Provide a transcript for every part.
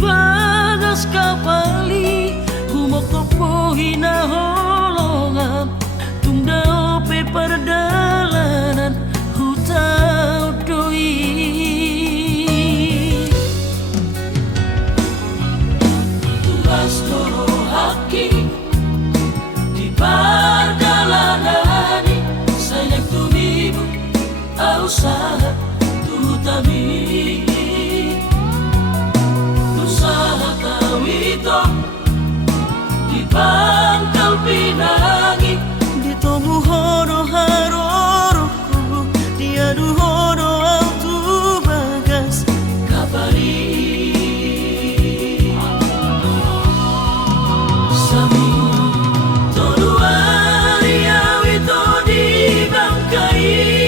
bagas kapali humok topo hina holongan tungdao pe perdalanan hutau doi tugas toro haki di perdalanan sayang tumibu usaha tutami usaha tawito di pangkal pinangi di tomu hono haroroku dia du hono autu bagas kapari sami todo ari awito di bangkai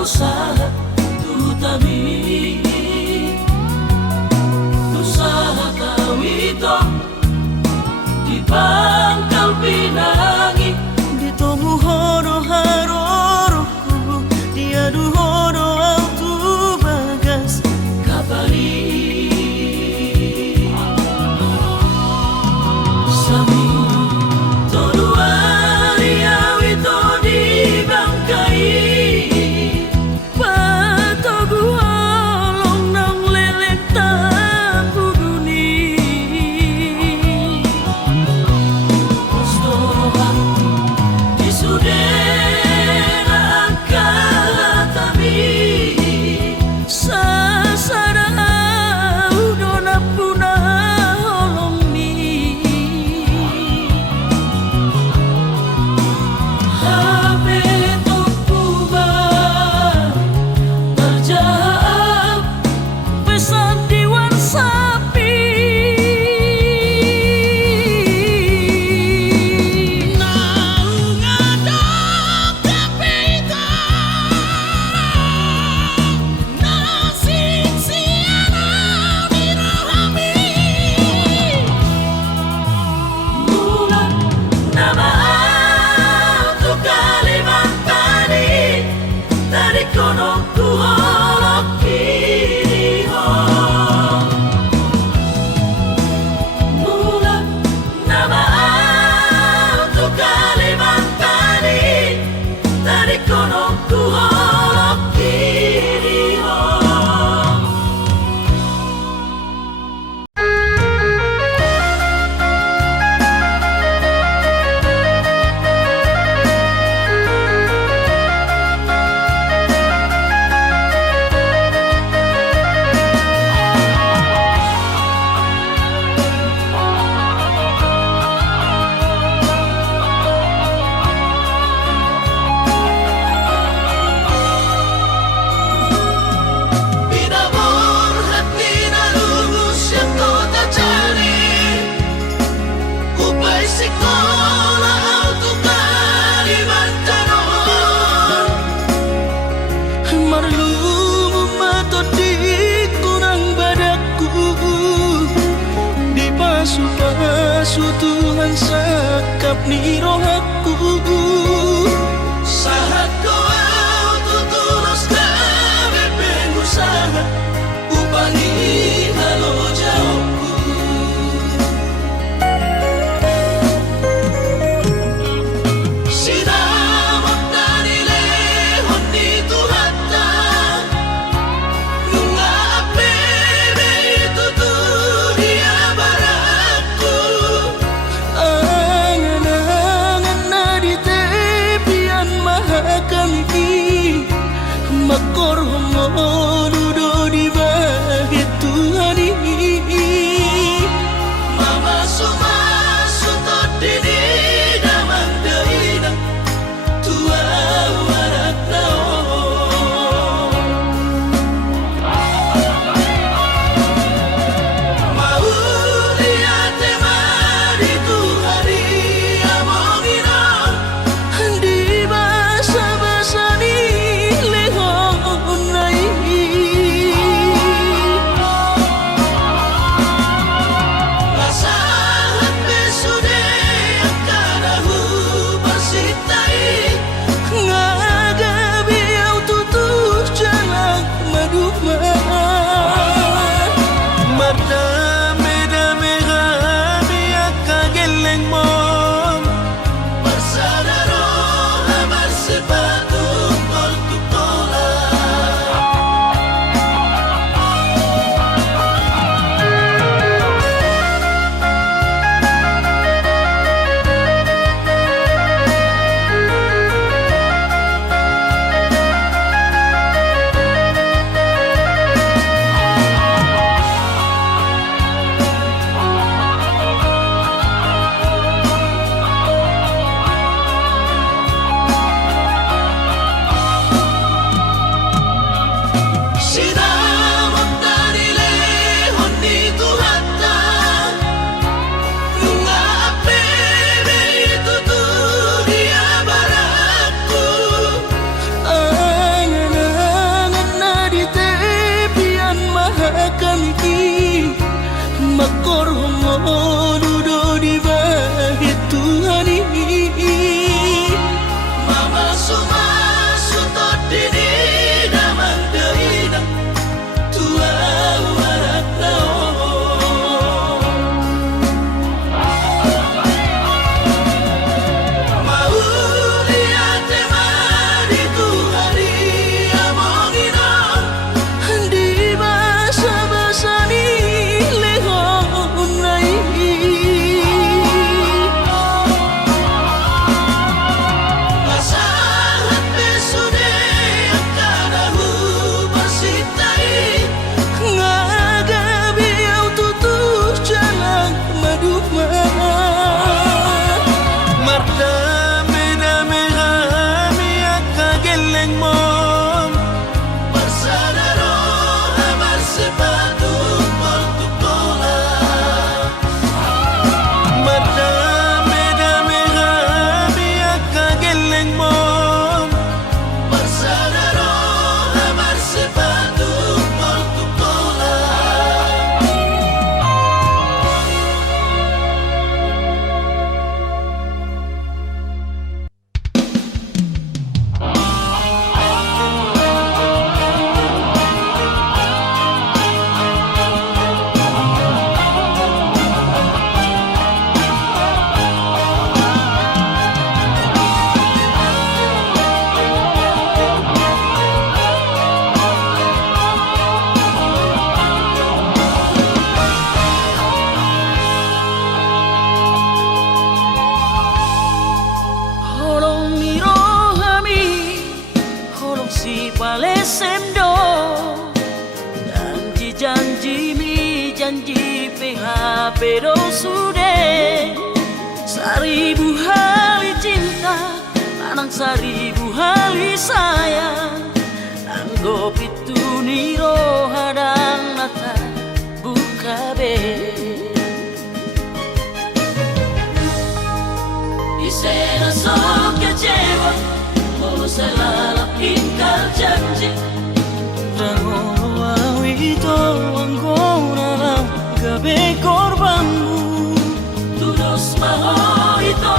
usaha tutami usaha tawito di pangkal pinangi di tomu hono haroroku dia du hono autu bagas kapari sami todo ari awito di bangkai ni rohaku. Saat kau tutulus kami pengusaha upangi halo jauhku. Sinamot na nilehon ni Tuhata Nunga apebe itutulia baraku. Angan-angan na di tepian mahakami makor homodudo di bahit Tuhani. Mama sumasutod dini damang daina tua warak naon. Mauli ate mari Tuhari amongina di basa-basa ni lehon nai. Lasahat besude akadahu basitai ngagabi au tutuh jalan maduma. Madame-dame kami akageleng mon Bersadaro hamar sepatu tol tutola. Sinamot na nilehon ni Tuhata Nunga apebe itutulia baraku. Angan-angan na di tepian mahakami makor homodudo di bahit Tuhani. Mama sumasutod dini damang daina tua warak naon. Mauli ate mari Tuhari amongina di basa-basa ni lehon nai. Lasahat besude akadahu basitai ngagabi au tutuh jalan maduma. Mardame-dame kami akageleng mon Bersadaro hamar sepatu tol tutola. Madame-dame kami akageleng mon Bersadaro hamar sepatu tol tutola. Holong ni rohami holong si palesemdo janji-janji mi janji PHP do sude. Seribu hari cinta anang seribu hari sayang anggo pitu ni rohadang nata buka be. Isena sok kecewa mau selalu ingkar janji Rangono itu anggona lang gabi korbanmu Tulus maho itu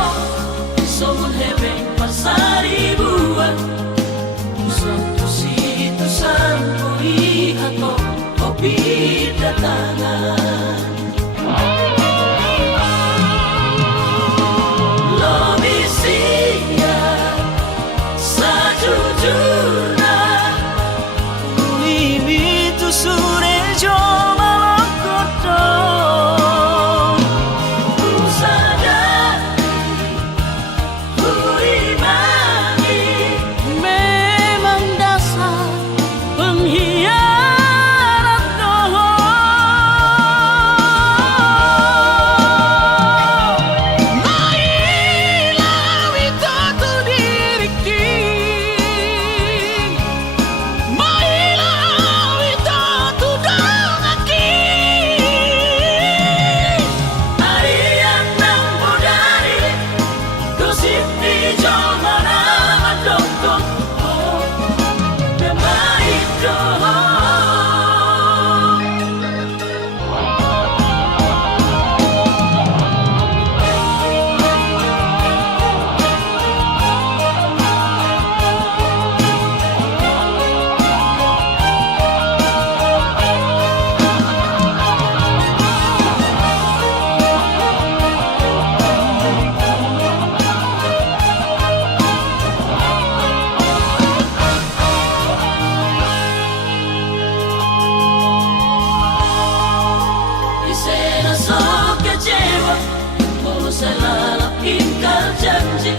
berjanji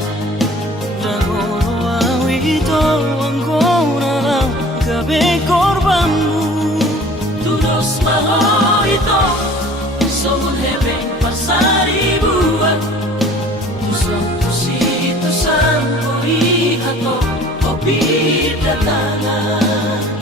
Dagolo awito anggona lang gabi korbanmu Tudos maho ito Somun hebeng pasari buat Tusang tusi tusang koi ato Kopi datangan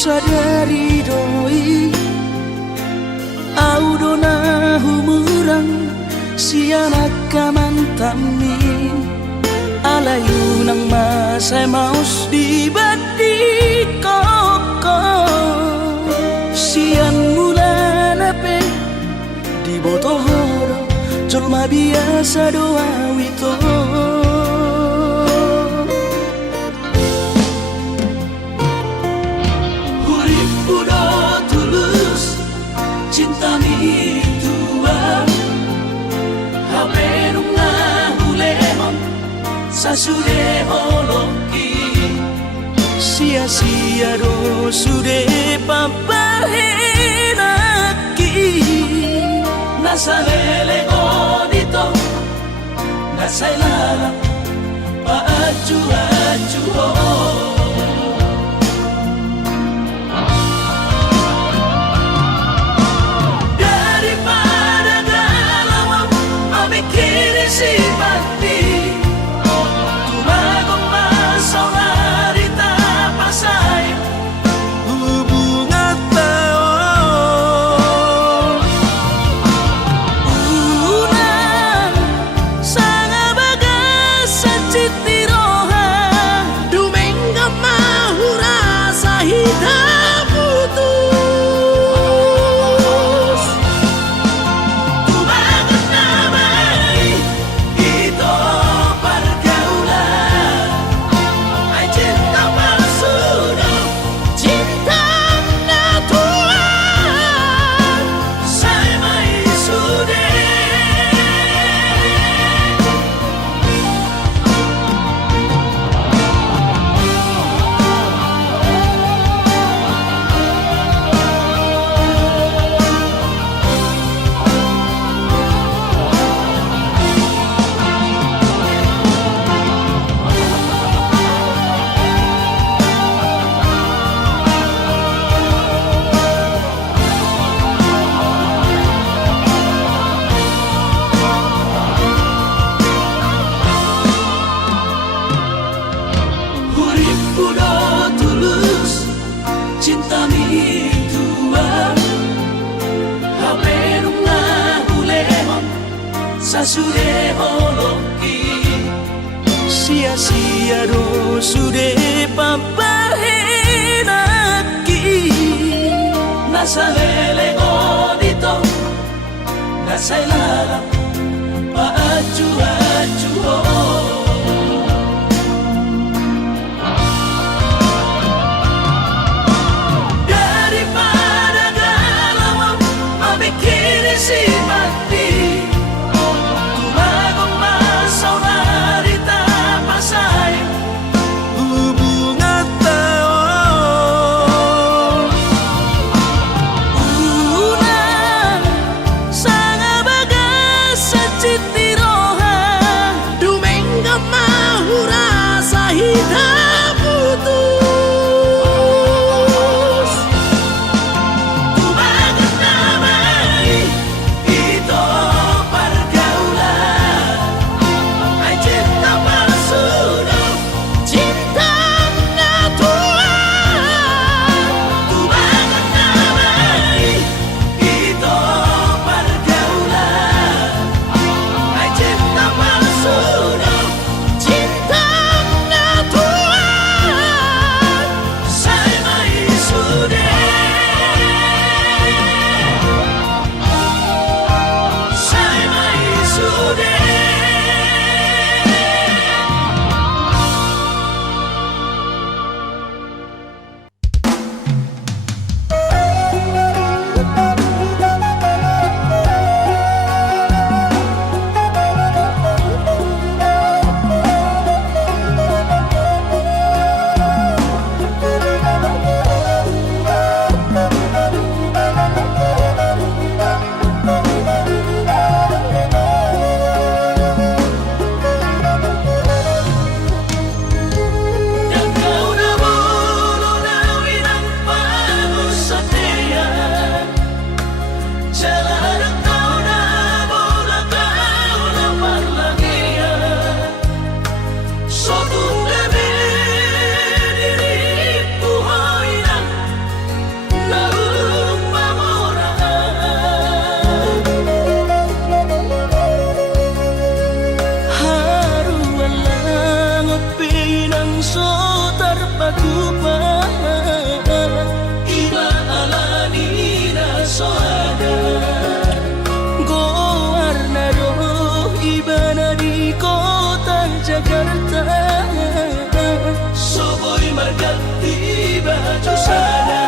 Sadari doi Audona humurang Sianak kamantami Alayu nang masay maus di badi koko Sian mula nape Di botohoro Jolma biasa doa wito Cinta mi tua Hape nunga hulehon Sasude holoki Sia-sia do sude papahenaki Nasa lele odito Nasa ilala Paaju-aju simpati Tumagong masaulari tapasay Hubungan taon Unang Sanga bagas sa citiroha Dumengga mahura sa hitam putus Tumagong na may sude holoki sia-sia do sude papahenaki nasa lele odito nasa ilalap paaju-aju daripada galau memikiri si mati tumagong masaw na rita pasay hubungan tao unang sanga bagas sa citiroha dumengga mahura sa hitam putus tumagan na may ito pergaulan ay cinta palsu cinta natural tumagan na may ito pergaulan ay cinta palsu cinta natural say may sude say may sude dan kau nabulu nawin ang pagos sa tiyan jalan kau nabula kau na parlagian sotong gabi diri buhay na naung pamoraan haruan langot pinang sotar patupan iba alani na soada goar na do iba na di kota Jakarta soboy margati baju sana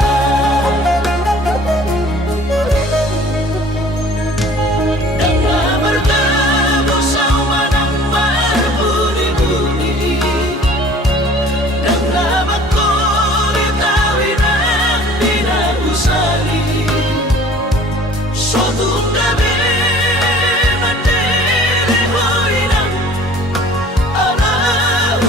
dan bertemu sama nang berbuni-buni dan bakuli tawin ang dinarusali sotong gabi mandiri hoy nang alaw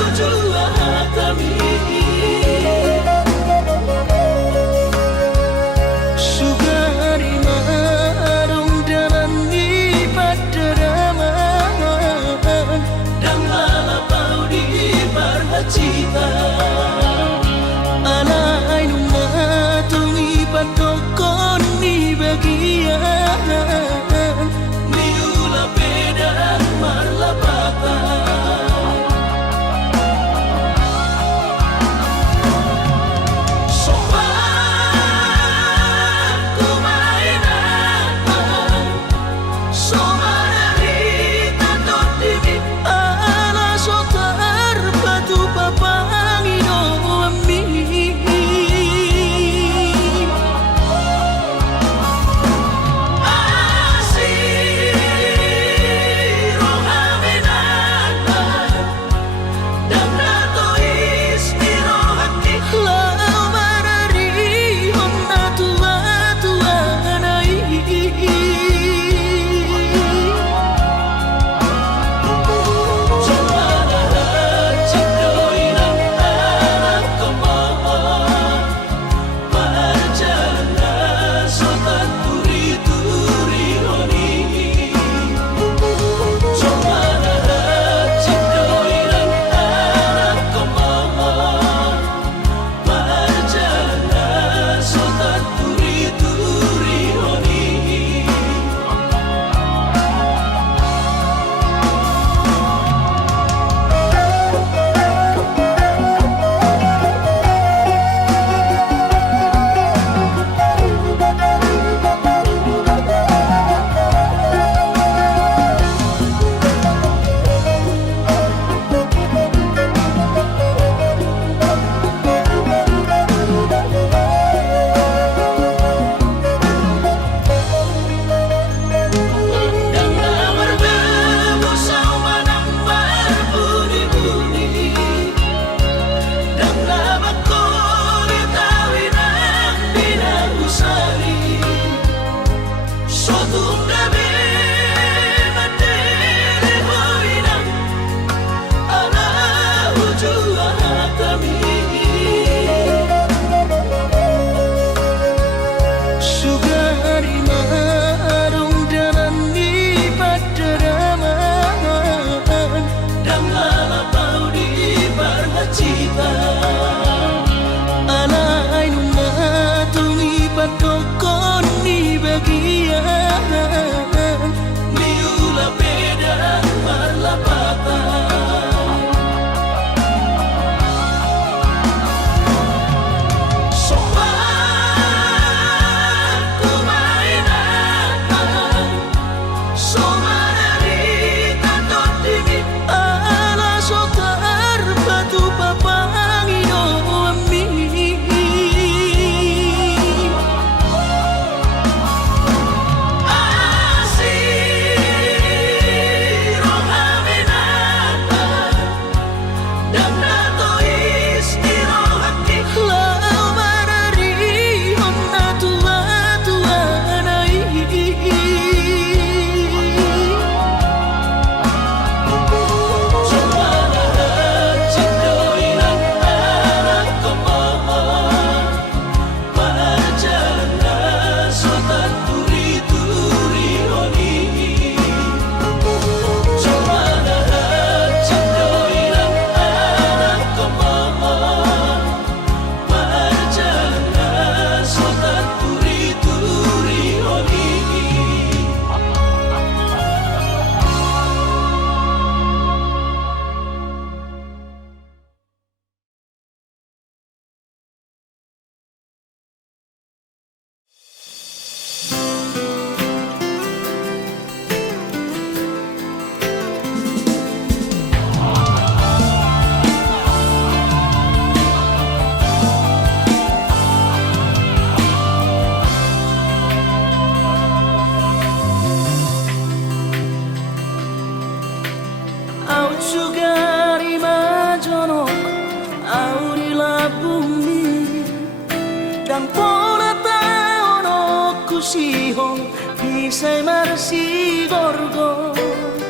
dan pola tao no kusihong Kisay marasi gorgo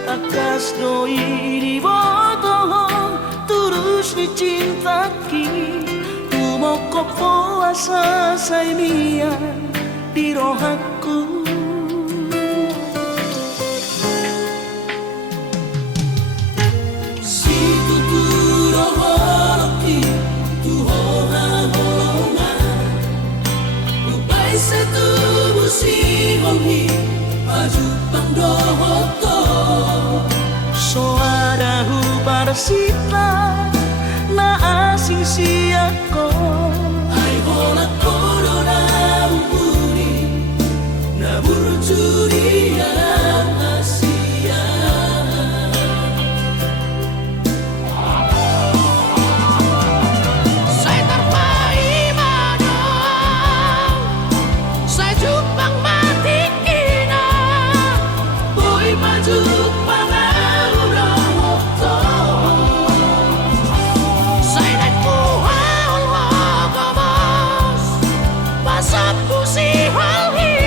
akas doi di botohong Turus ni cintaki Umokok puasa say miyan di rohaku Si tuturo holoki tuhoha holonga Lupay sa tubo si hongi Paju pangdohoto So ada hubar sita na asing siyako Ay hola corona umuri na burjuri ang Asia Say terpaimano Say jupang matikina Boy majuk pangaurang wakto Say nagpuhal magabas Pasapu si halhi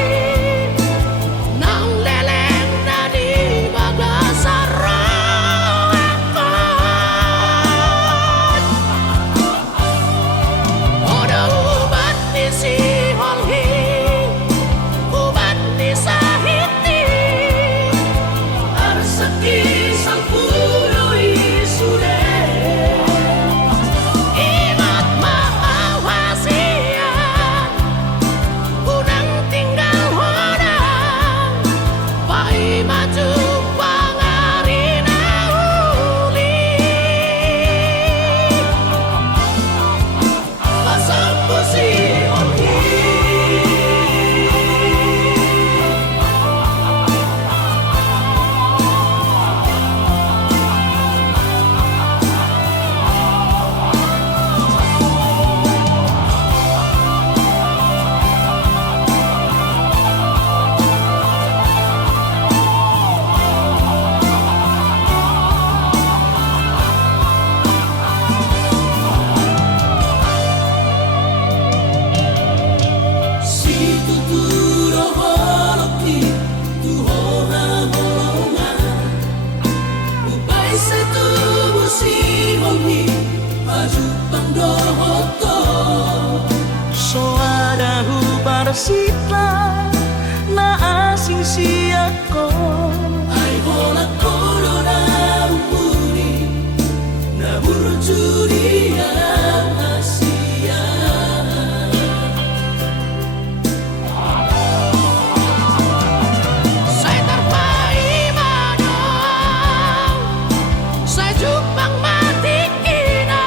Nang leleng na di magasarakan Oda ubat ni si halhi Ubat ni sahiti Arsaki sang puro isure Ingat maawasian Unang tinggal hodang Pai maju pangari na uli Pasampu si onhi Si tuturo holoki tuhoha holonga Upay sa tubo si hongi Maju pangdohoto So ada hubar sita na asing siyako Ay hola corona umuri na burjuri ang Asia Say terpaimano Say jupang matikina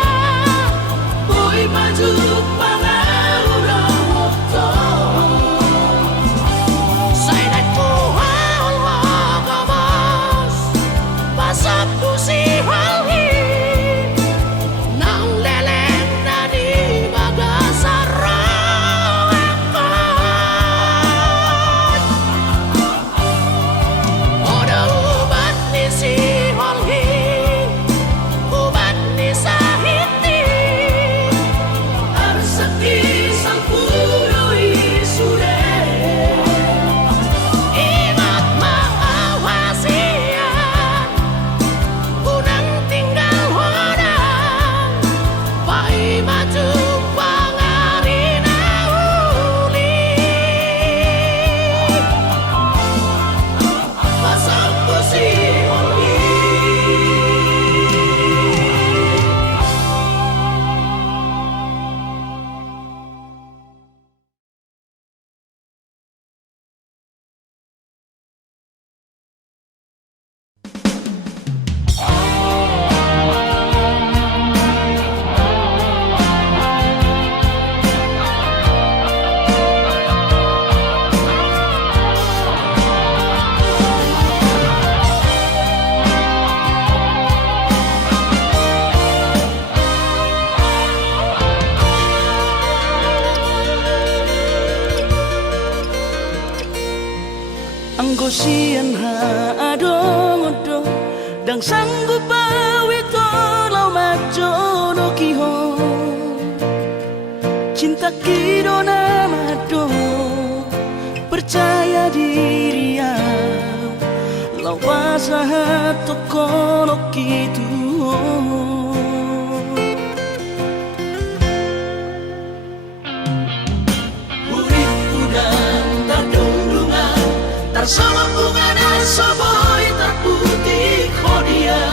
Boy majuk pangaurang wakto Say nagpuhal magabas Pasapu si halhi Nang leleng na di magasarakan Oda ubat ni si halhi Ubat ni sahiti Arsaki sang puro isure Ingat maawasian Unang tinggal hodang Pai maju pangari na uli Pasampu si hongi Anggosian ha adong-odong Dang sanggup bawi tolau majo no kihong Cinta kidona pasahat toko no kitu. Urip udang tardungdungan tarsama bunga nasoboy terputih kodia.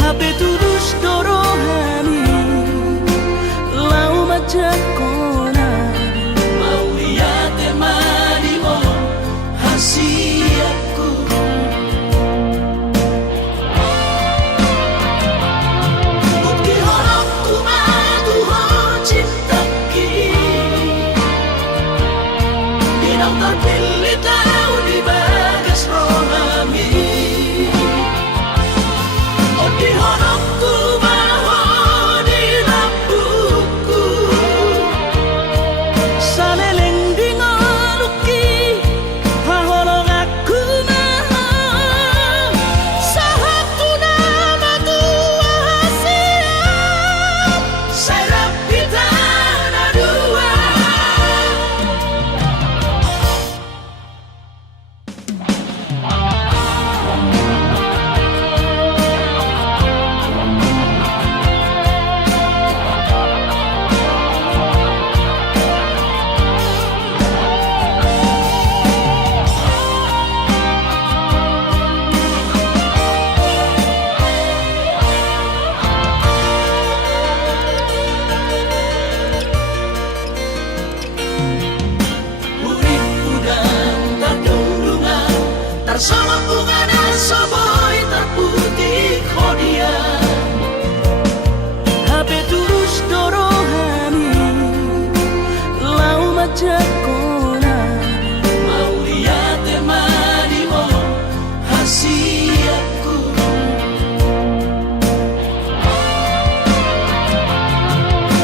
HP tulus dorohani lau majak kona Mau lihat temani mo hasiatku. Bukti horok tumatu ho cintaki. Dinang terpilih tahu di bagas rohami. Oh di horok tumaho di lampuku. saleleng dingoluki hahorong aku maha sahatu nama tua hasiat Serap kita dua. Urip udang tardungdungan tarsama bunga nasoboy terputih kodia. HP tulus dorohani lau majak kona Mau lihat temani mo hasiatku.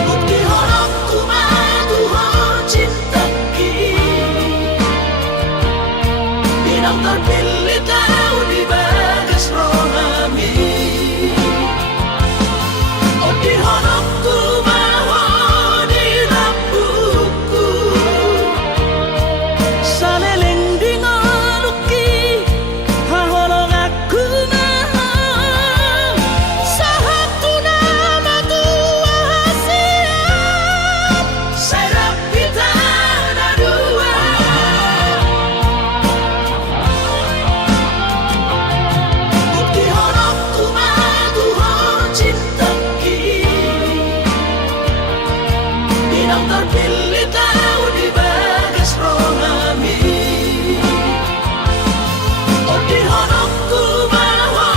Bukti horok tumatu ho cintaki. Dinang terpilih tahu di bagas rohami. Oh di horok tumaho di lampuku. saleleng dingoluki hahorong aku maha sahatu nama tua hasiat Serap kita dua. Bukti horok tumatu ho cintaki. Dinang terpilih tahu di bagas rohami. Oh di horok tumaho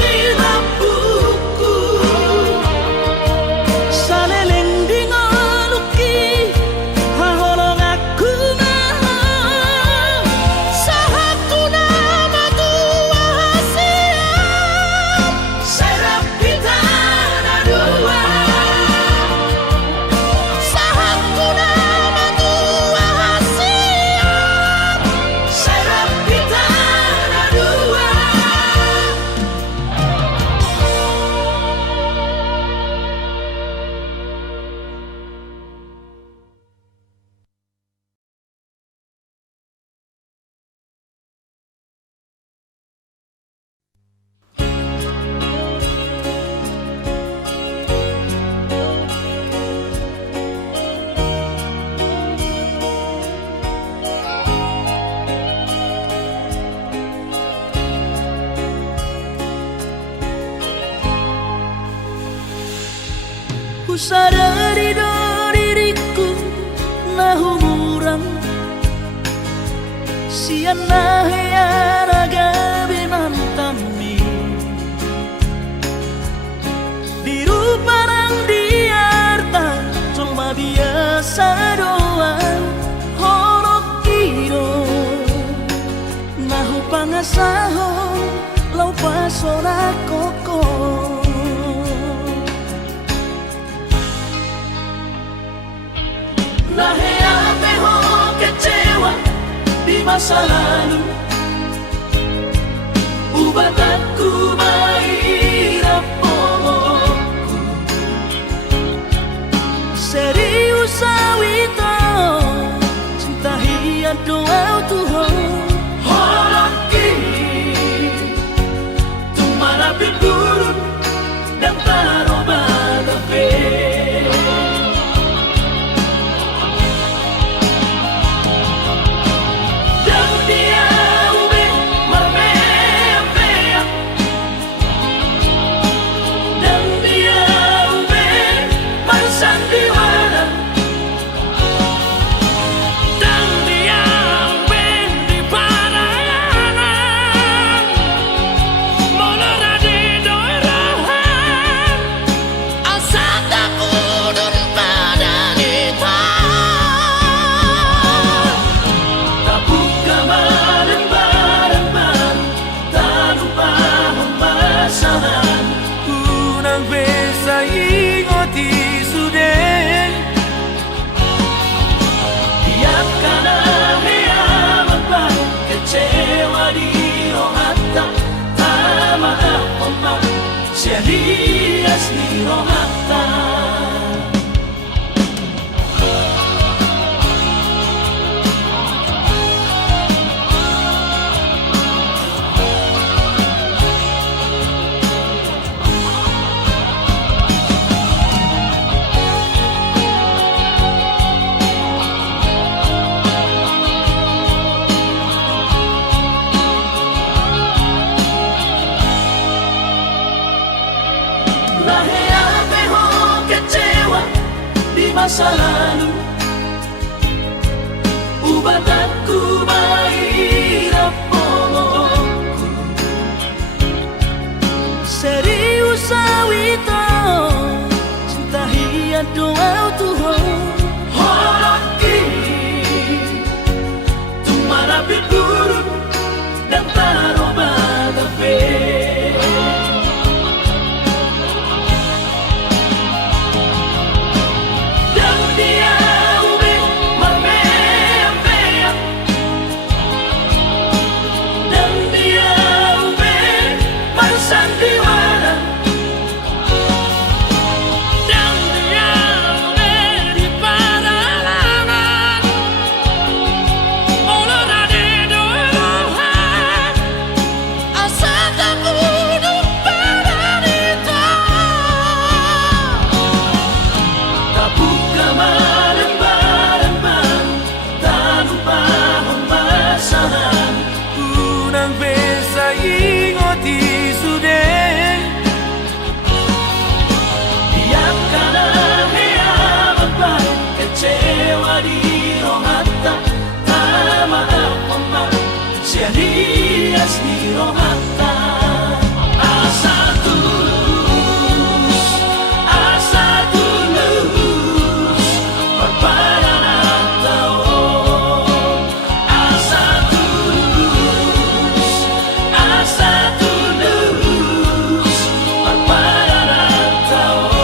di lampuku. saleleng dingoluki hahorong aku maha sahatu nama tua hasiat Serap kita dua. sahatu nama tua hasiat Serap kita dua. ku sadari do diriku nahu murang sian nahya gabe mantami diru parang diarta cuma biasa doang horok kiro nahu pangasahon lau pasora koko Nahea peho kecewa di masa lalu. Ubatanku mahirap pomoku. serius awito cinta hiat doa Tuhan Horok Serias ni rohata masa lalu ubat aku mahirap polongku serius awito cinta hiat doa Tuhan horoki tumara bidurun dan taroba tabe Serias ni rohata asa tulus berpadangan tahun asa tulus berpadangan tahun.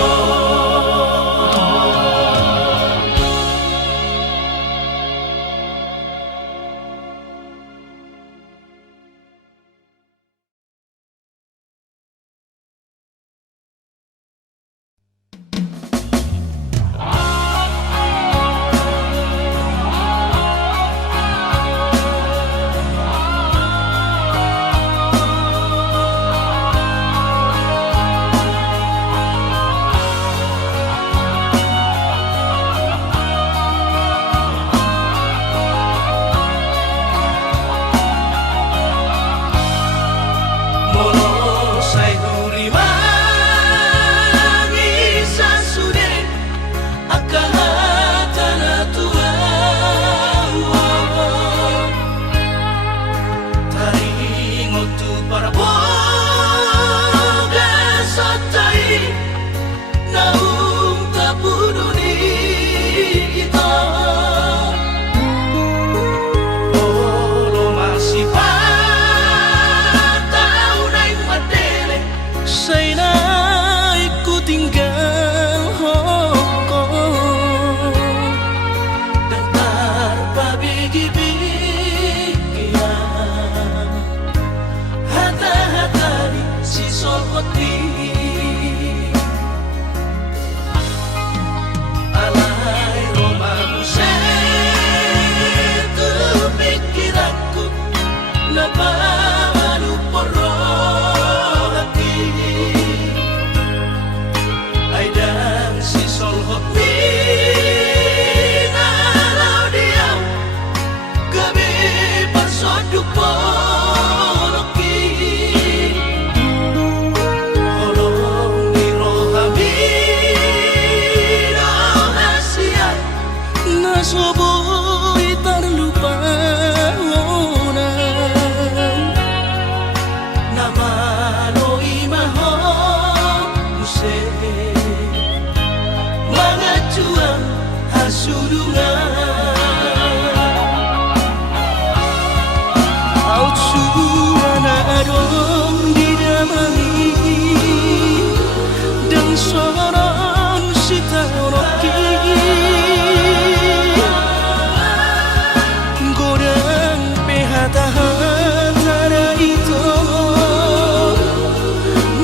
Tahan, itu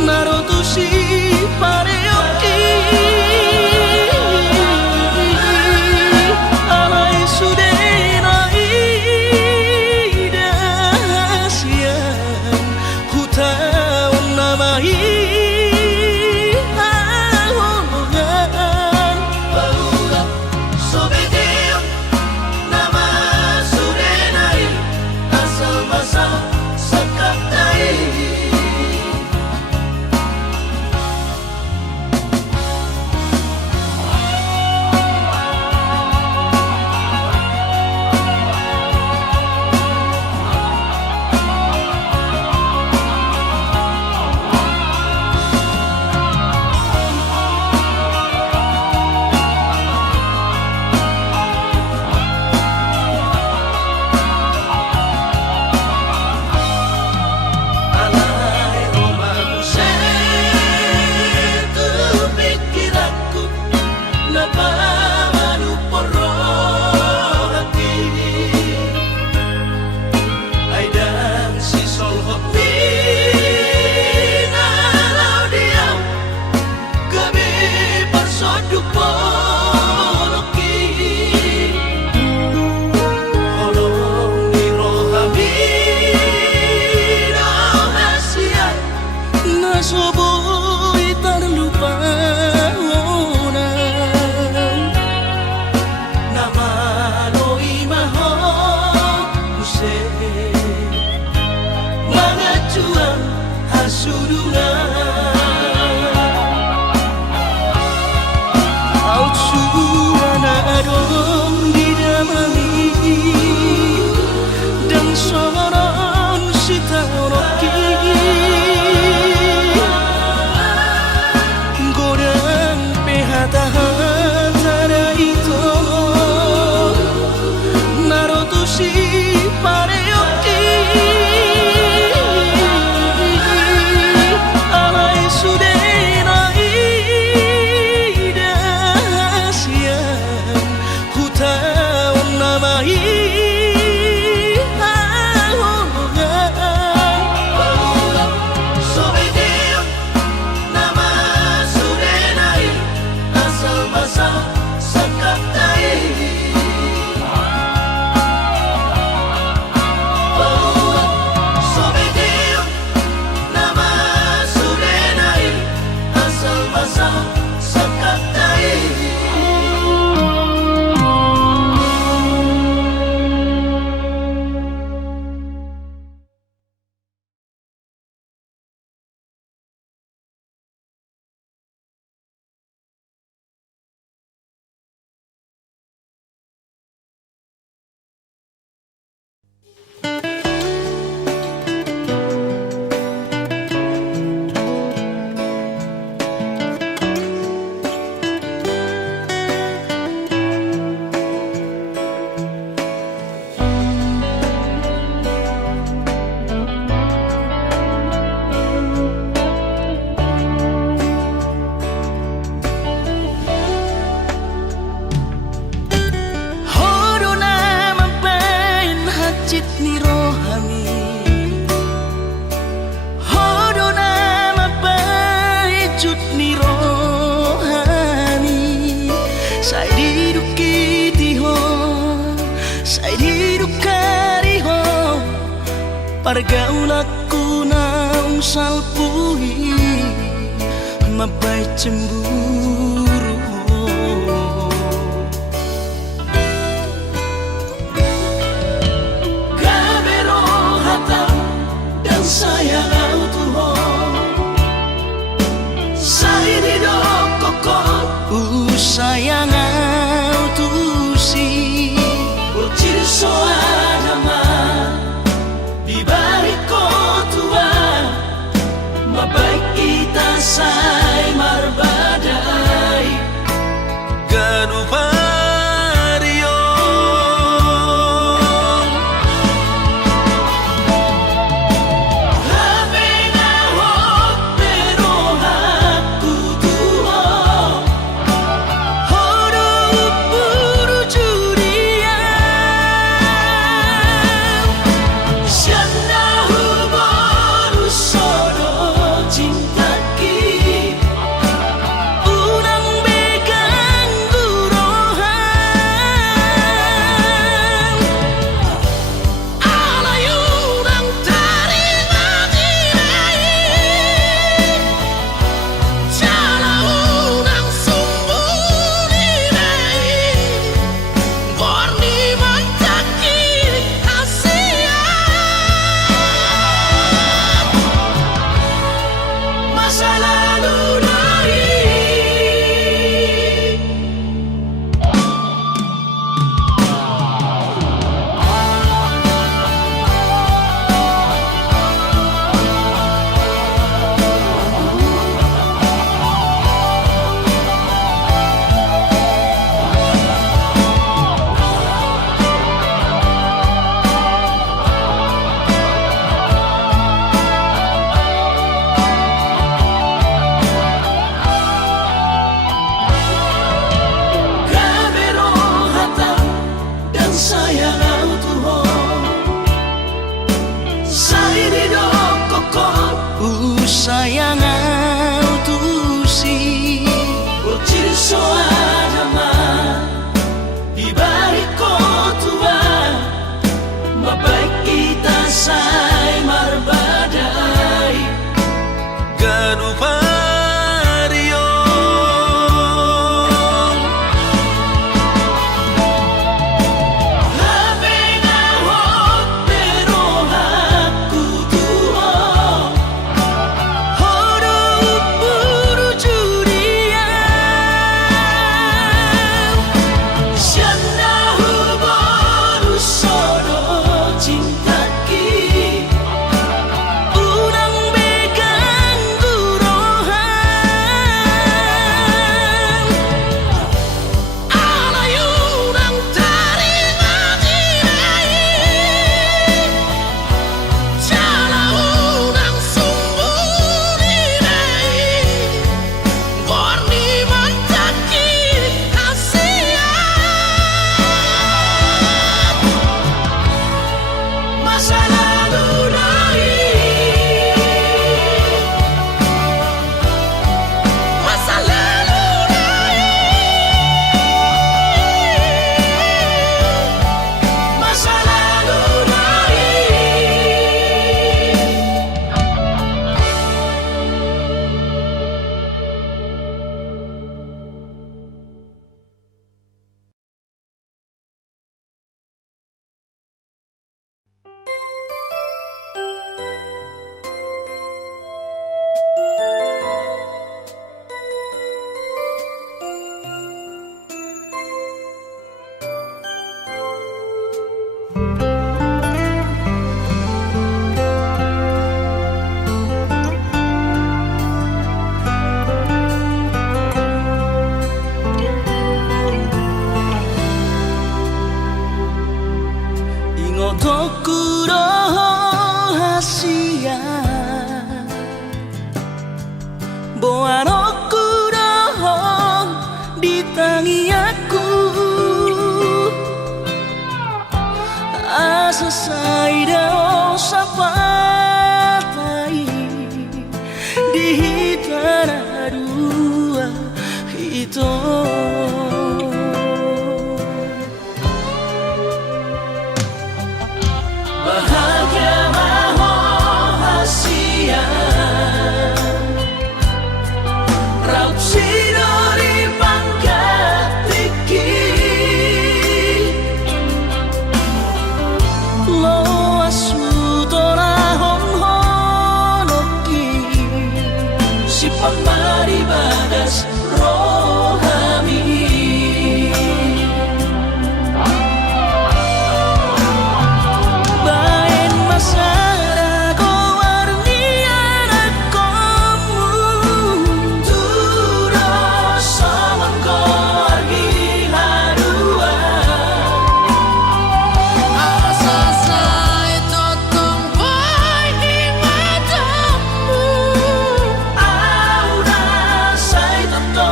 naruto si nasoboy terlupa namaloi mahok muse mga juang hasurungan out suana adong didamami dan soron sitaroki godang pehata-hata itu narotusi pareoki alai sudenai dasian hutaun namai Pergaulaku naung salpui mabai cemburu Gabero hatam dan sayang autuho Sairi do kokot sayang autusi Ucir soadama Balik kotua mabaik kita say marbadai ganubario habena hok pero haku tuho horo buru juria sayang autusi Ucir soadama Ibalik kotua Mabaik kita say marbadai pario. Habenahot pero aku tuho Horo buru jurian Syanahu baru sono cintaki Unang begang gurohan Alayunang taringan irai Jalaunang sumbu irai Borni mantaki hasiat Masa lalu naik Masa lalu naik Masa lalu naik Ingotoku rahasia Boanoku roho di tangiaku Asa saida sapatai di tanah dua itu Bahagia rahasia Raup sidori pangkat tiki Lo asu torahon honoki Si pamari bagas rohami Baen masara ko warnian akomu Turo saman ko argi harua Asa sai totong boy di matamu Aura sai totong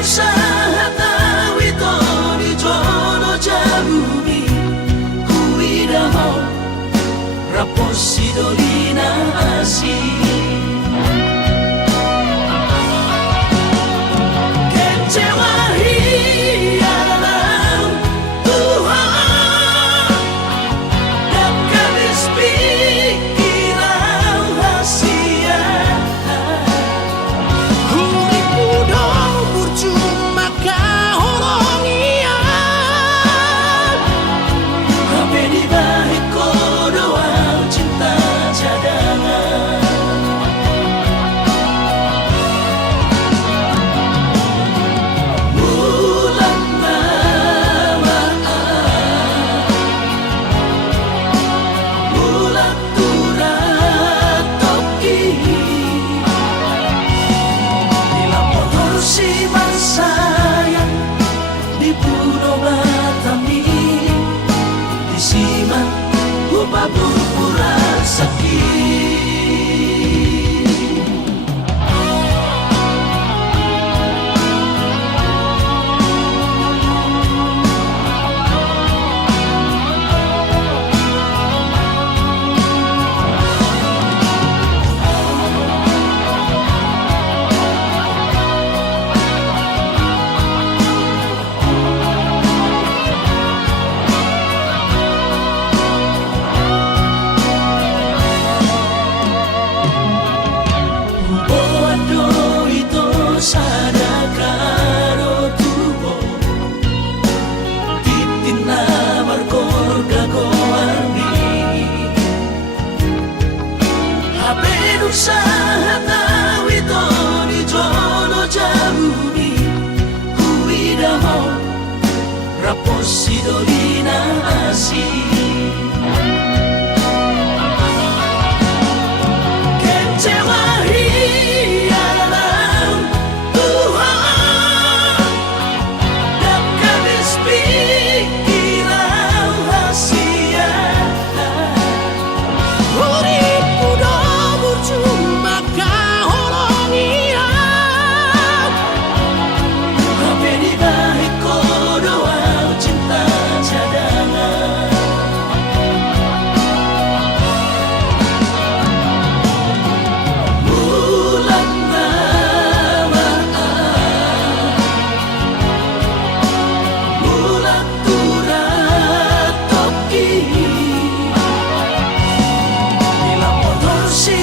berusaha tahu itu di jono jabumi kuidaho raposi dolina asi kecewa hialam Tuhan dan kabis pikiran hasia huriku dong percuma kahorong iya sampai di balik kodoan cinta cadangan bulan bulan turat toki di lapor si sayang di Pulau Batami di Siman Gupa Purpura sakit Bodo itu sadakaro tubo titina markor gagoarni habe usaha tahu itu di jono jabuni kuidaho raposi dolina asi kecewa hialam Tuhan dan kabis pikiran hasia huriku dong percuma kahorong iya sampai di balik kodoan cinta cadangan bulan bulan turat toki di lapor si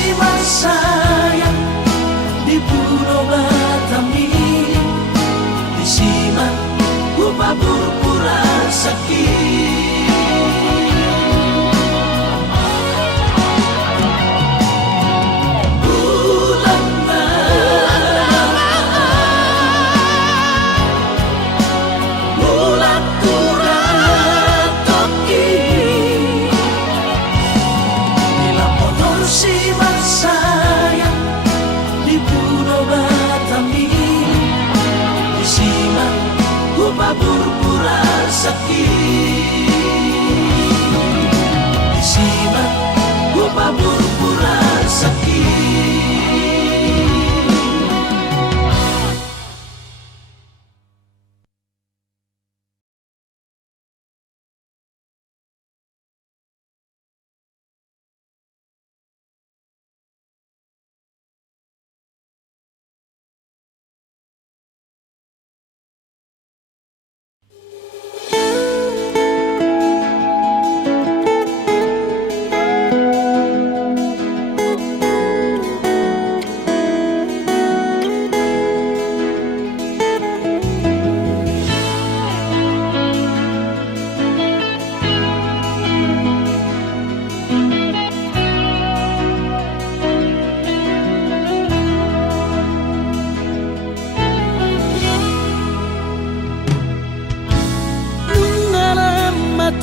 sayang di Pulau Batami di Siman Gupa Purpura sakit bulan bulan turat toki di lapor si sayang di Pulau Batami di Siman Gupa Purpura sakit di Siman Gupa Purpura sakit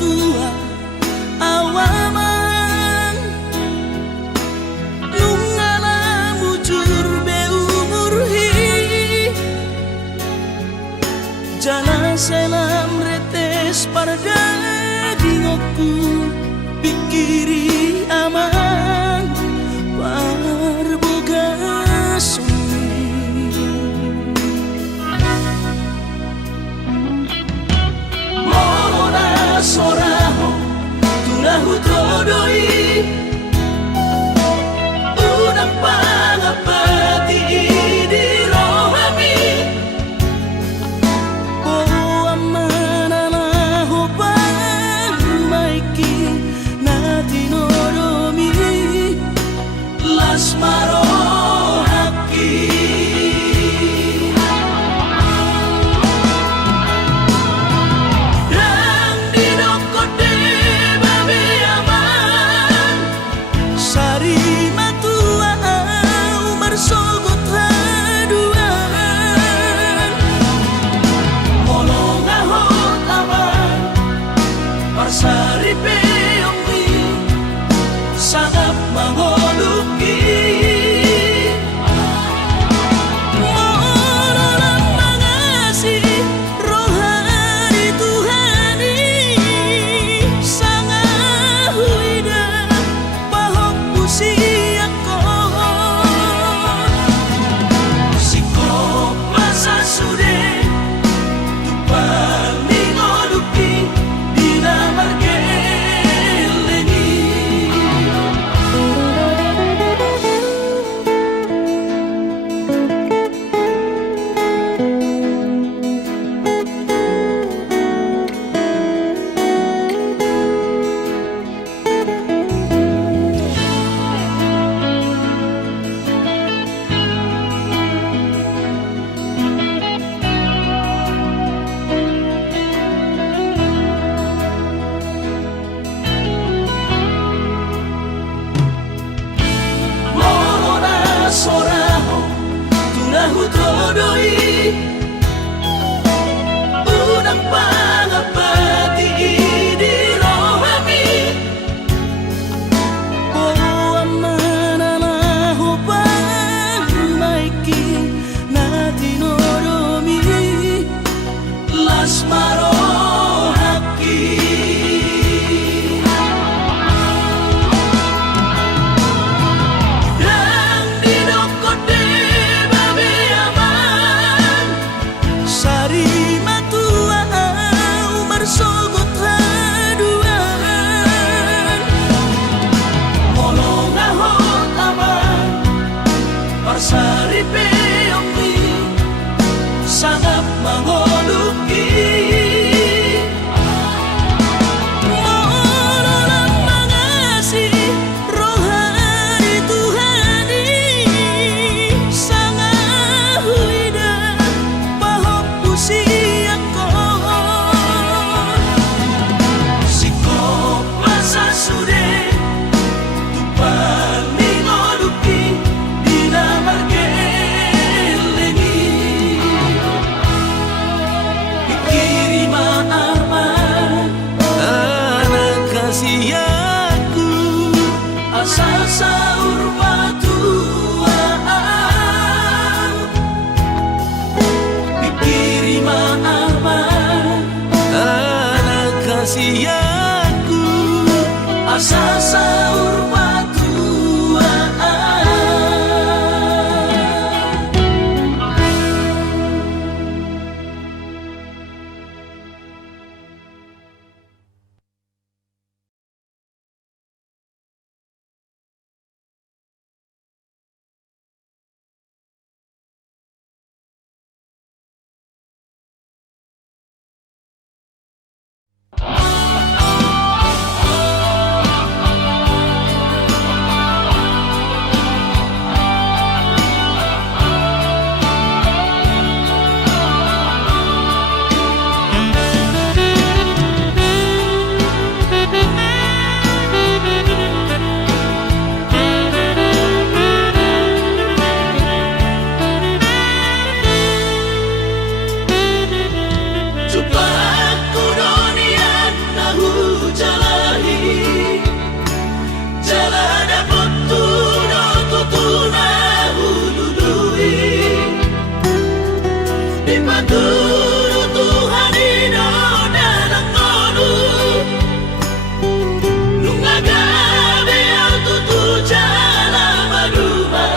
tua awaman nungala mujur be umurhi jana selam retes parda dingoku pikiri aman parboga sumi todoi unang pangapati di rohami o amananaho pang maiki na tinoromi las marohaki dan dinokode babe aman sari matua umar sogot haduan molong ahot aman parsari peyomi sangat mangoluki mololang mangasi rohani Tuhani sangat huida pahop usiako sikop masa sude tupan mingoluki dinamargelengi ikirima aman anak kasih aku asal sahur batuaan ikirima aman anak kasih aku asal sahur batuaan. Coba aku donian nahu jalahi jalan dapat tutu nahu dudui dipandu Tuhan ino dalam konu nungagabe au tutu jalan maduma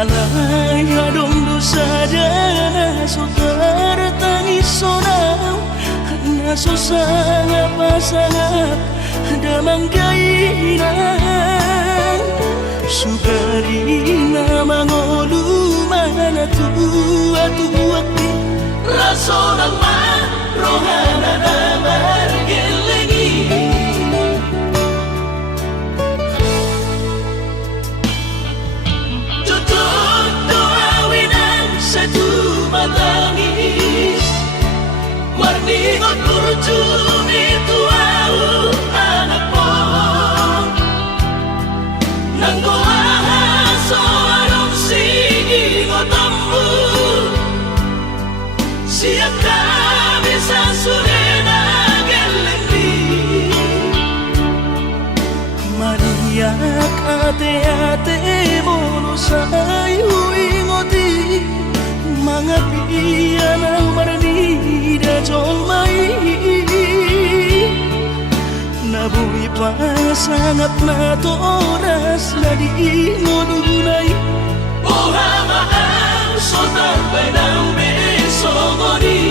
alay adong dosa dana saudara tangis sonau naso sangat pasangap damang kainan sugarina mangolu mana tua-tuaki raso ng rohana na margelengi tutup doawinan sa tumatangis warningot kurjumi tuau anak mo nanggoahan so anong singingotammu siap kami sa surena gelengdi maniak ate-ate mono sayu ingoti mga piyan ang maranida jolmai nabuhi pa sangat na to oras na di ngununay ohama ang sotar pa ng besongoni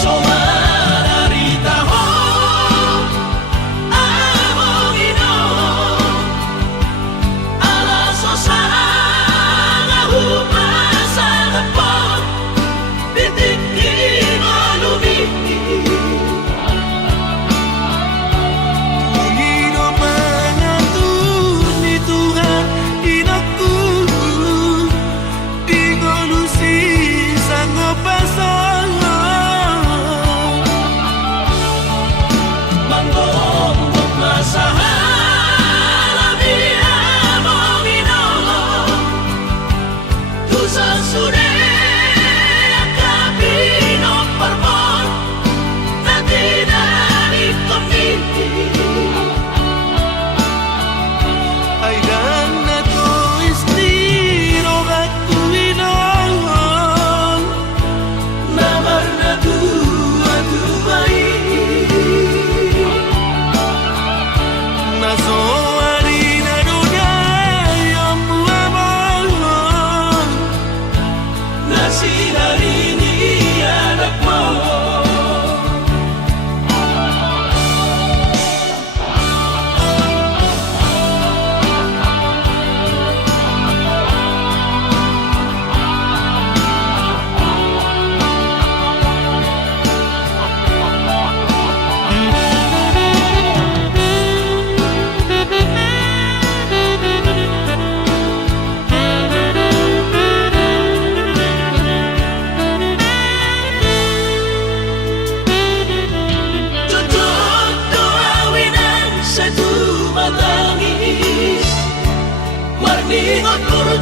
somararita ho among ino alaso sa hupasan po titik inolumi Panginoon man ang tunituhan inako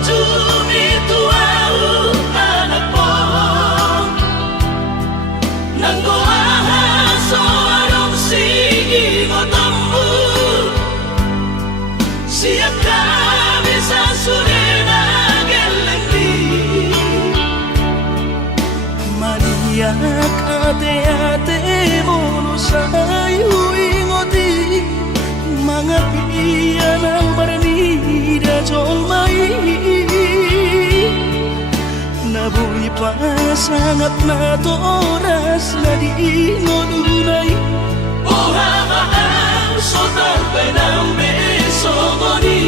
cumi tuau anak mo nanggo ahaso arong sige ngotammu siap kami sa surena gelengdi maniak ate-ate mo sayu ingoti mga piyan ang barnida jong mai nabuhi pa sangat na to oras na di ngununay buha maang sotar penang beso ngoni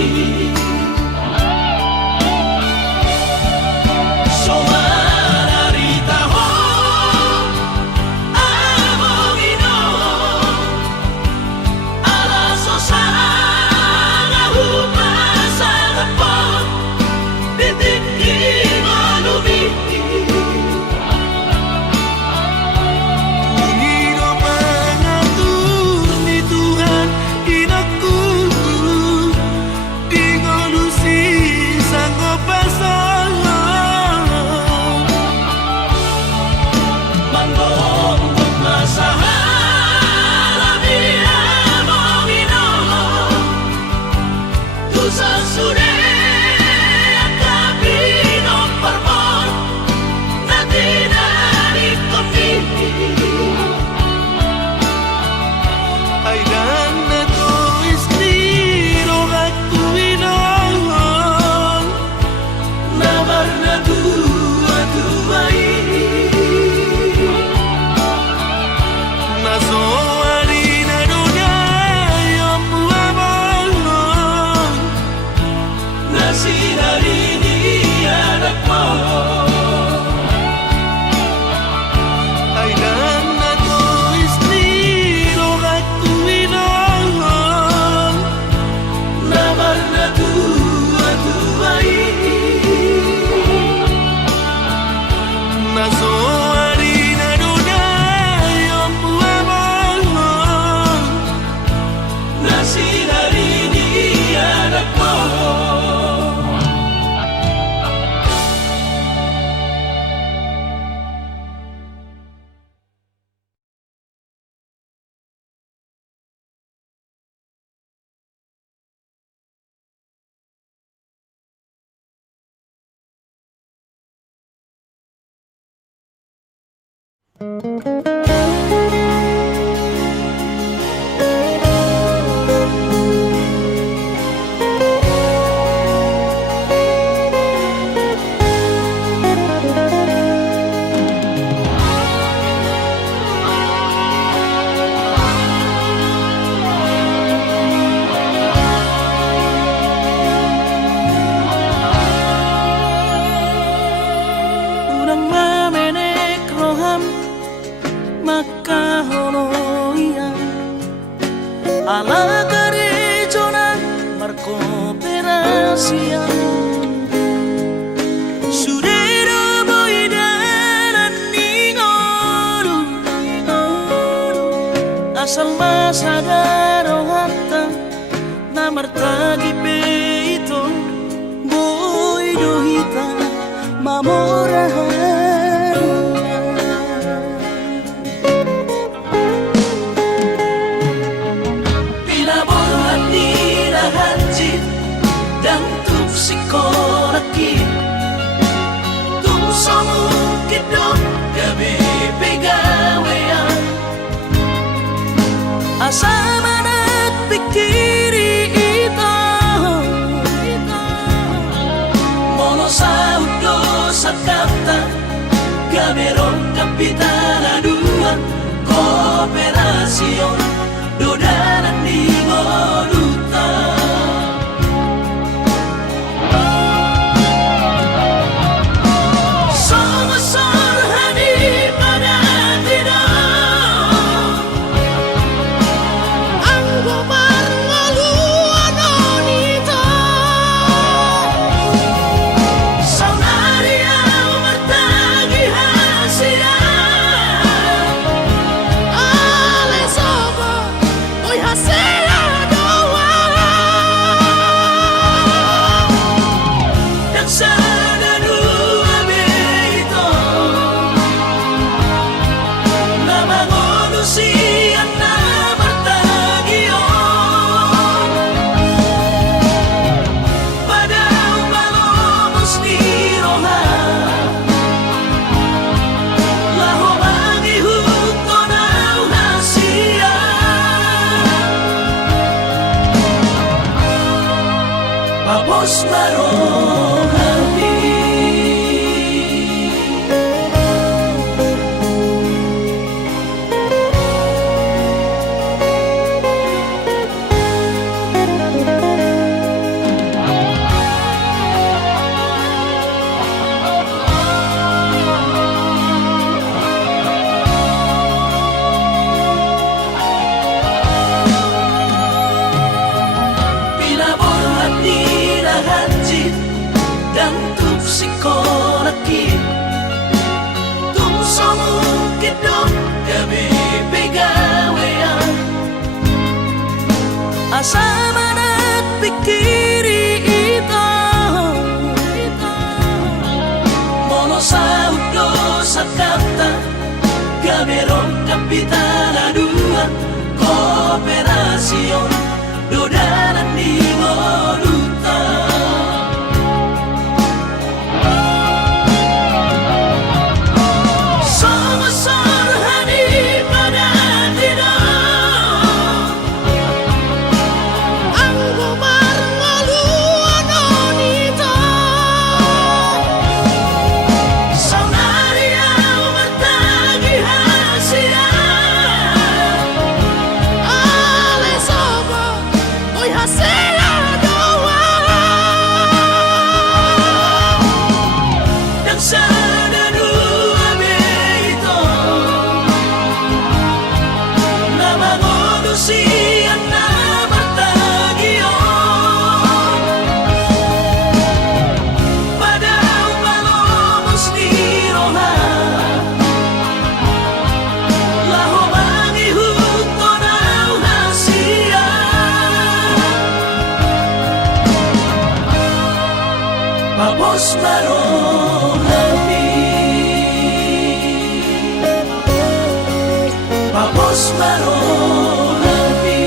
ala garejona markooperasia surero boidaran ningoru asal masadaro hatta namartagi peito boido hita mamorahan dan tupsikolaki tupsamu kidot gabi pegawean asa manak pikiri ito Papos marong hati. Dan tuk sikonakit tung somong kidong gabi pegawean asa manat pikiri ito mono sa udo sa kata gamerong kapitana dua kooperasyon dodanan di moduta. Papos marong hati. Papos marong hati.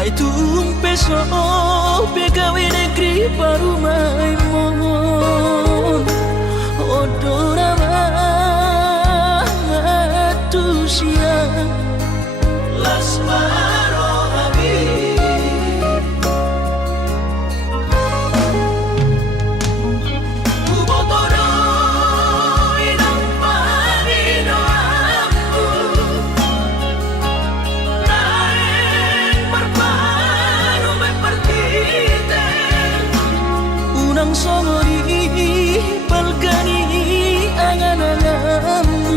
Ay tuong peso pegawe negeri parumay mo odora matusia las marohabi ubotoro inang panino aku unang somori palgani angan-anganmu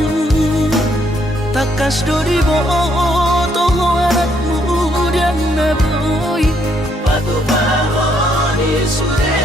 takas dori boto anakmu dan naboy patu pahoni sude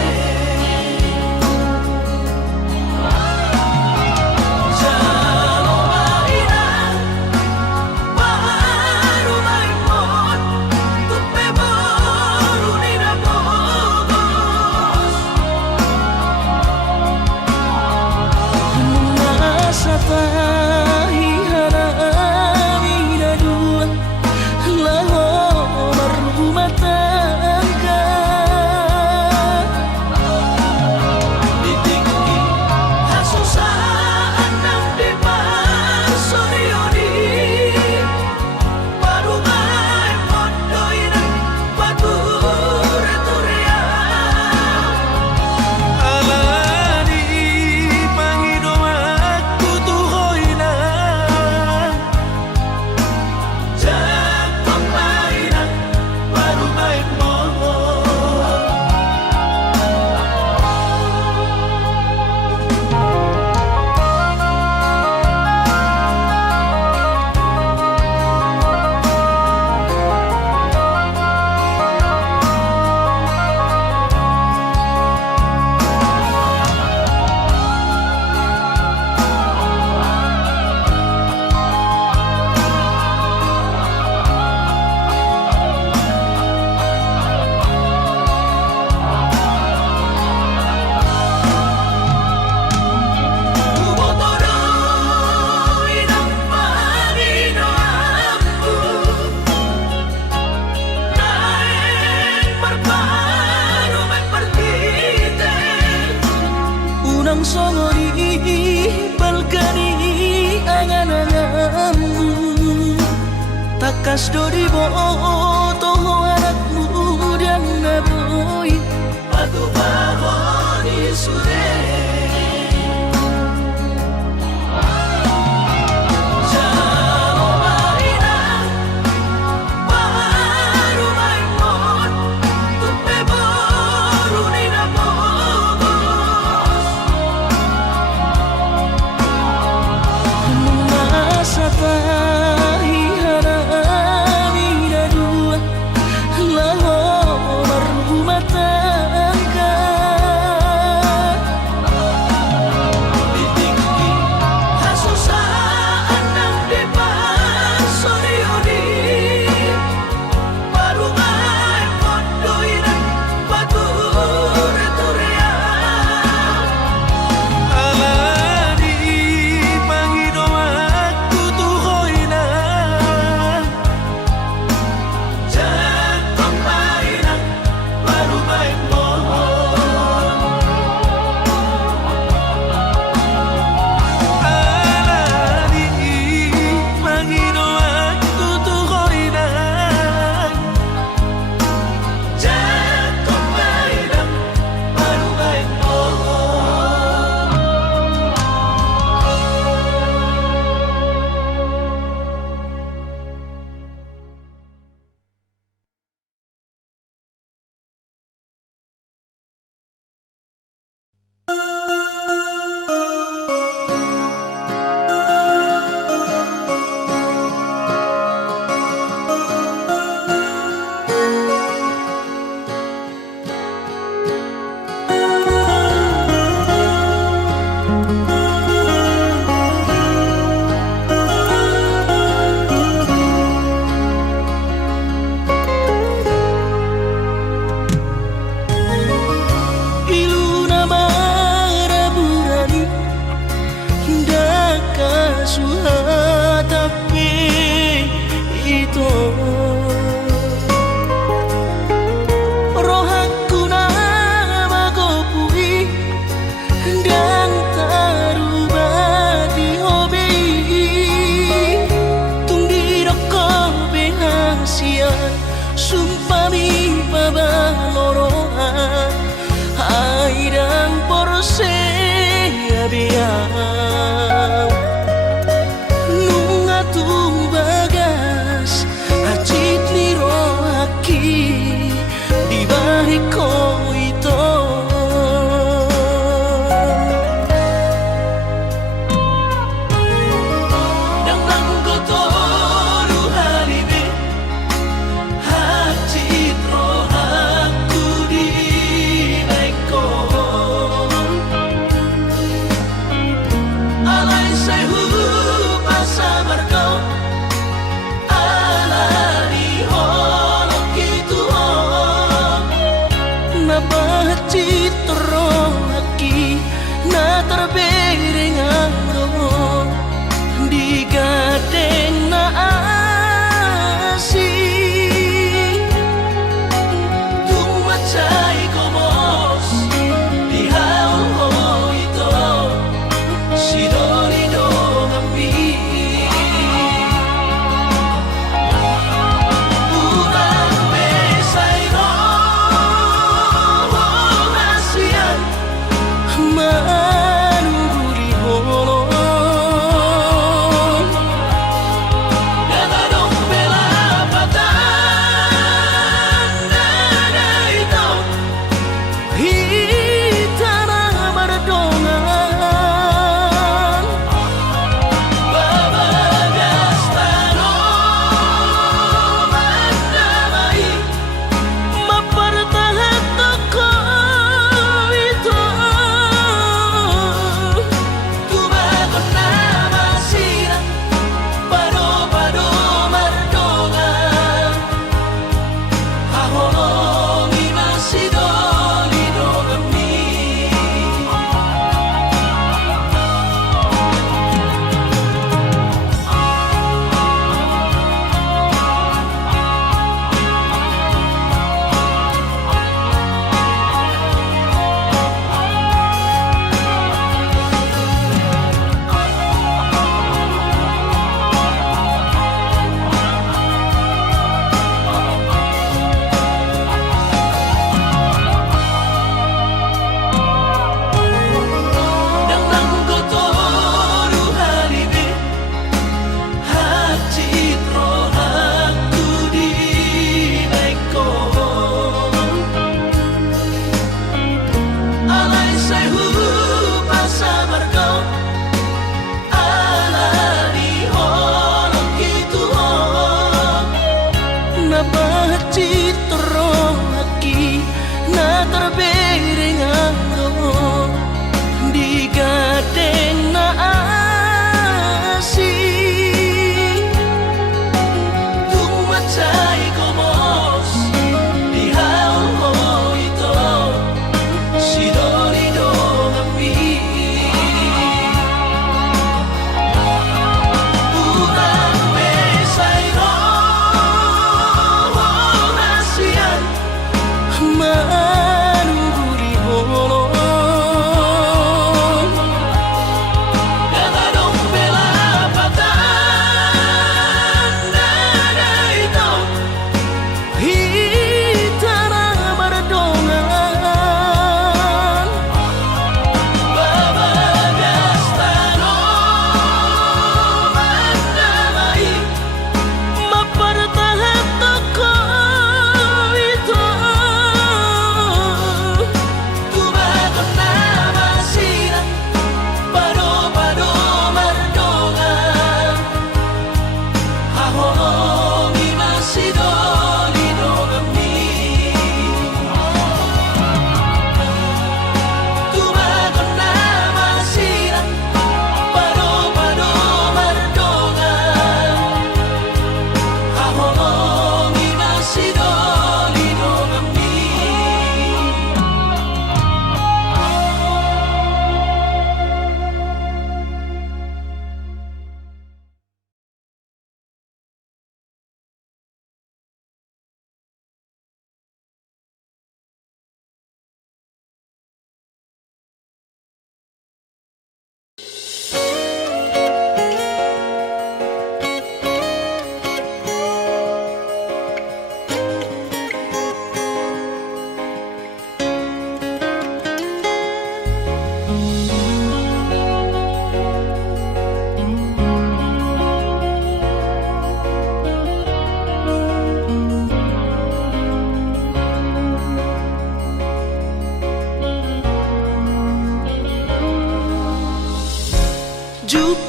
mang songo di balkani angan-anganmu takas do di boto anak muda naboy patu bawa di sure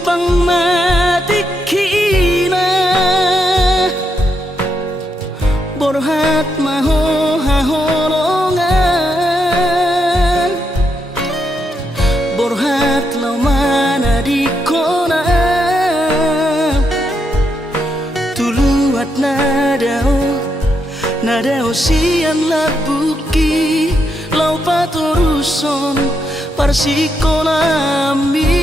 pangmatikina borhat maho hahonongan borhat laumana di kona tuluat nadao sian labuki lau patoruson parsikonami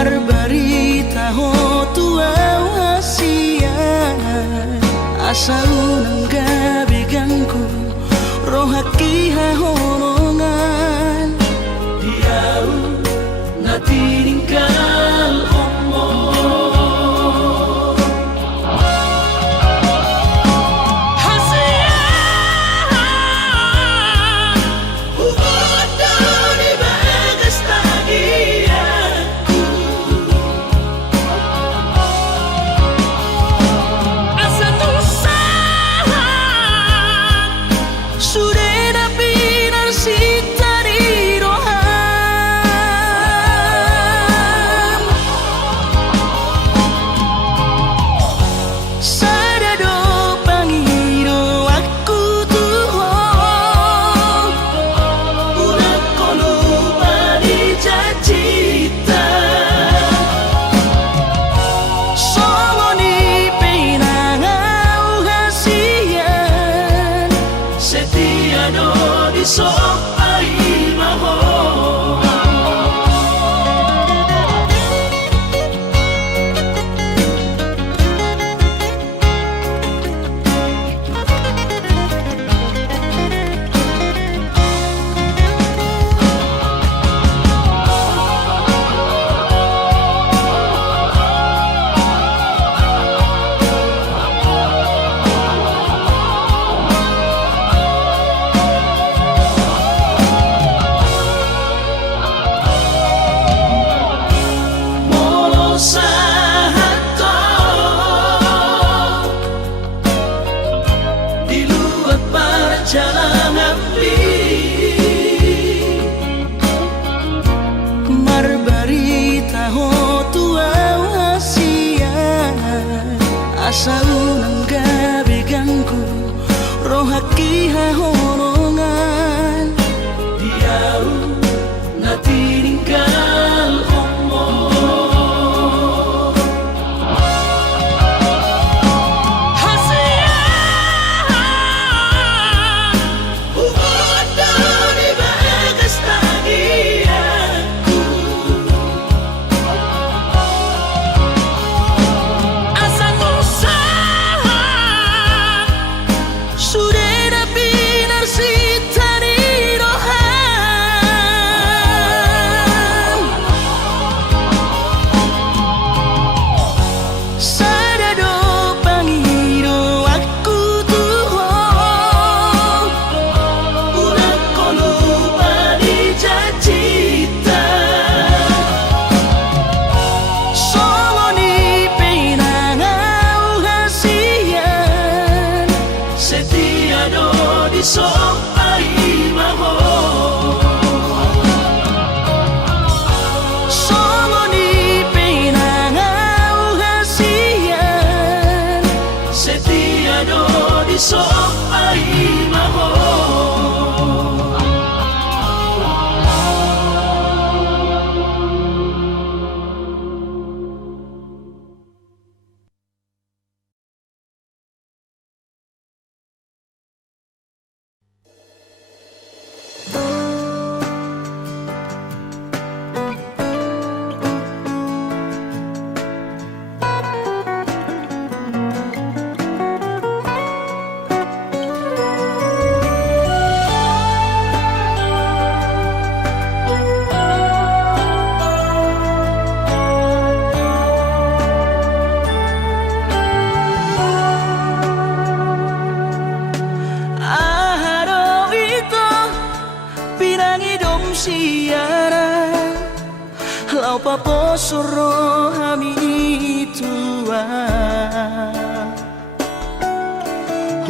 Marbarita ho tuaw hasian asal ng gabi gangku rohaki hahonongan diaw na tiningkal omo asal ng gabi gangku rohaki hahonongan diaw na tiningkal omo hasian ugodo di bagas tagianku siaran lau paposoro hami tua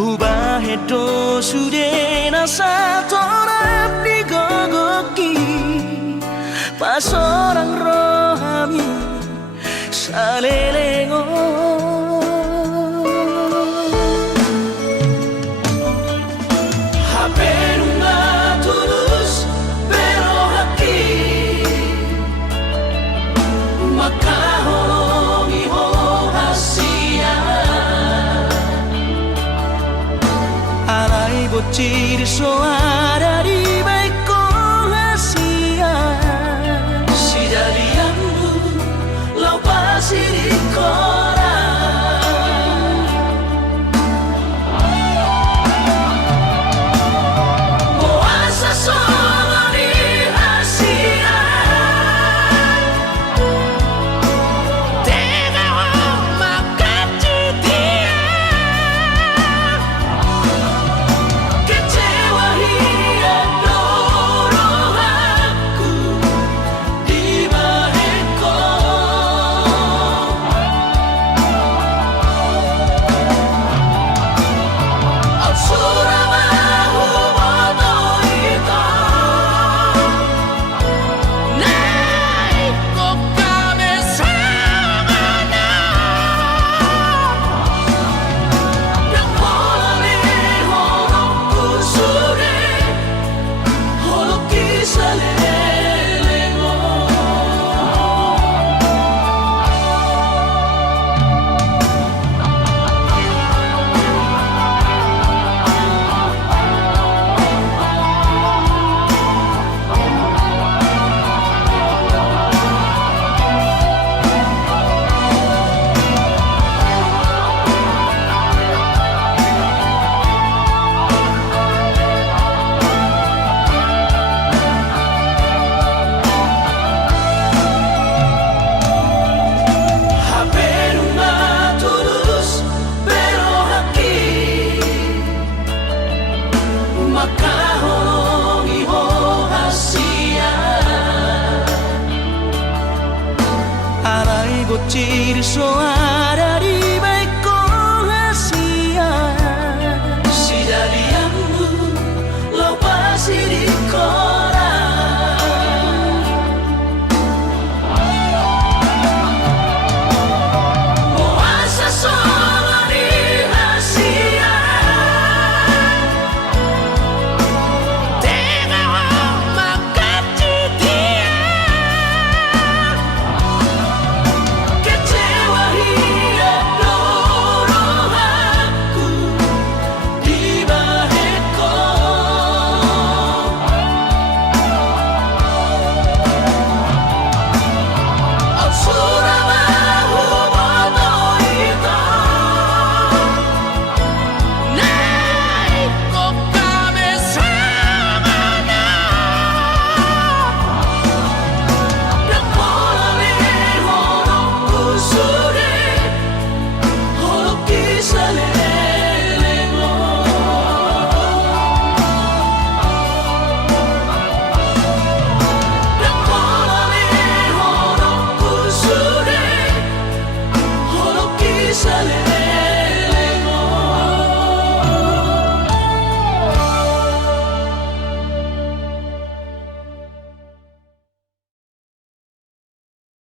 Ubah hedo sude nasa torap di gogoki pas orang rohami salelengo Bocil soara di baik rahasia si jadianmu lau pasir di koran puasa solo di rahasia tega makan cutia bocil soal